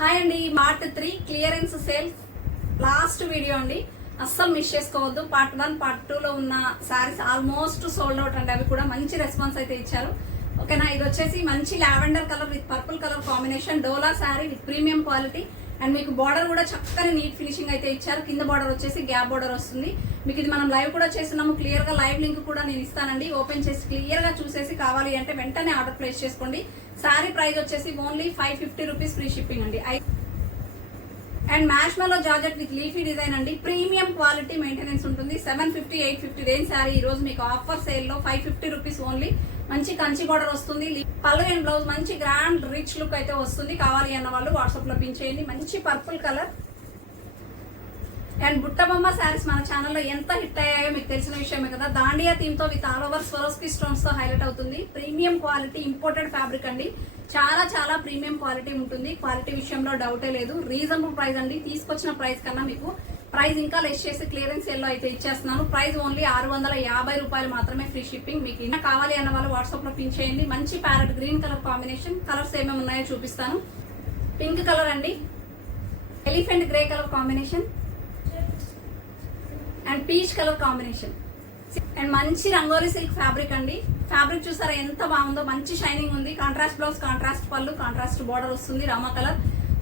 Hi అండి, part 3 clearance sale last video అండి. అస్సలు మిస్ చేసుకోవద్దు. పార్ట్ 1 పార్ట్ 2 లో ఉన్న సారీస్ ఆల్మోస్ట్ సోల్డ్ అవుట్ అండి. అవి కూడా మంచి రెస్పాన్స్ అయితే ఇచ్చారు. ఓకేనా, ఇది వచ్చేసి మంచి lavender colour with purple colour combination dola sari with premium quality. And మీకు బార్డర్ కూడా చక్కని నీట్ ఫినిషింగ్ అయితే ఇచ్చారు. కింద బార్డర్ వచ్చేసి గ్యాప్ బార్డర్ వస్తుంది. మీకు ఇది మనం లైవ్ కూడా చేస్తున్నాము. క్లియర్ గా లైవ్ లింక్ కూడా నేను ఇస్తానండి. ఓపెన్ చేసి క్లియర్ గా చూసేసి కావాలి అంటే వెంటనే ఆర్డర్ ప్లేస్ చేసుకోండి. శారీ ప్రైస్ వచ్చేసి ఓన్లీ 550 రూపీస్ ఫ్రీ షిప్పింగ్ అండి. And మ్యాష్మెలో georgette with leafy design అండి. ప్రీమియం క్వాలిటీ మెయింటెనెన్స్ ఉంటుంది. 750 850 రేంజ్ శారీ ఈ రోజు మీకు ఆఫర్ సేల్ లో 550 రూపీస్ ఓన్లీ. మంచి కంచి బార్డర్ వస్తుంది. పళ్ళు అండ్ బ్లౌజ్ మంచి గ్రాండ్ రిచ్ లుక్ అయితే వస్తుంది. కావాలి అన్న వాళ్ళు వాట్సాప్ లో పిన్ చేయండి. మంచి పర్పుల్ కలర్ అండ్ బుట్టబొమ్మ శారీస్ మన ఛానల్లో ఎంత హిట్ అయ్యాయో మీకు తెలిసిన విషయమే కదా. దాండియా థీమ్ తో with all over Swarovski stones తో హైలైట్ అవుతుంది. ప్రీమియం క్వాలిటీ ఇంపోర్టెడ్ ఫ్యాబ్రిక్ అండి. చాలా చాలా ప్రీమియం క్వాలిటీ ఉంటుంది. క్వాలిటీ విషయంలో డౌటే లేదు. రీజనబుల్ ప్రైస్ అండి. తీసుకొచ్చిన ప్రైస్ కన్నా మీకు ప్రైస్ ఇంకా లెస్ చేసి క్లియరెన్స్ సేల్ లో అయితే ఇచ్చేస్తున్నాను. ప్రైస్ ఓన్లీ 650 రూపాయలు మాత్రమే ఫ్రీ షిప్పింగ్. మీకు ఇంకా కావాలి అన్న వాళ్ళు వాట్సాప్ లో పిన్ చేయండి. మంచి parrot green colour combination. Colours ఏమేమి ఉన్నాయో చూపిస్తాను. పింక్ కలర్ అండి, elephant grey colour combination and peach colour combination and మంచి రంగోలీ సిల్క్ ఫ్యాబ్రిక్ అండి. ఫ్యాబ్రిక్ చూసారా ఎంత బాగుందో, మంచి షైనింగ్ ఉంది. కాంట్రాస్ట్ బ్లౌజ్, కాంట్రాస్ట్ పళ్ళు, కాంట్రాస్ట్ బార్డర్ వస్తుంది. Rama colour,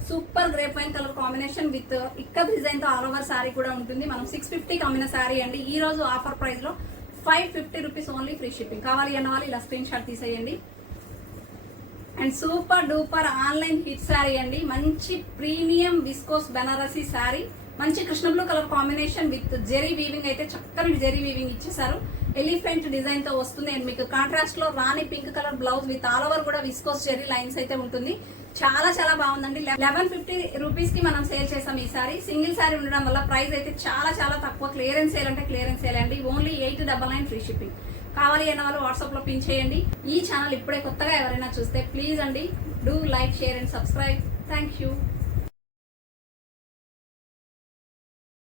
super grape wine colour combination with ikat design తో ఆల్ ఓవర్ శారీ కూడా ఉంటుంది. మనం 650 అమ్మిన శారీ అండి. ఈ రోజు ఆఫర్ ప్రైస్ లో 550 రూపీస్ ఓన్లీ ఫ్రీ షిప్పింగ్. కావాలి అన్న వాళ్ళు ఇలా స్క్రీన్ షాట్ తీసేయండి. And super duper online hit sari అండి. మంచి ప్రీమియం విస్కోస్ బెనారసీ శారీ. మంచి Krishna blue colour combination with zari weaving అయితే చక్కని జెరీ వీవింగ్ ఇచ్చేసారు. ఎలిఫెంట్ డిజైన్ తో వస్తుంది. అండ్ మీకు కాంట్రాస్ట్ లో rani pink colour blouse with all over కూడా విస్కోస్ జెరీ లైన్స్ అయితే ఉంటుంది. చాలా చాలా బాగుందండి. 1150 రూపీస్ కి మనం సేల్ చేసాం ఈ సారీ. సింగిల్ సారీ ఉండడం వల్ల ప్రైస్ అయితే చాలా చాలా తక్కువ. క్లియరెన్స్ సేల్ అంటే క్లియరెన్స్ సేల్ అండి. Only 899 free shipping. కావాలి అన్న వాళ్ళు వాట్సాప్ లో పిన్ చేయండి. ఈ ఛానల్ ఇప్పుడే కొత్తగా ఎవరైనా చూస్తే ప్లీజ్ అండి do like, share and subscribe. Thank you.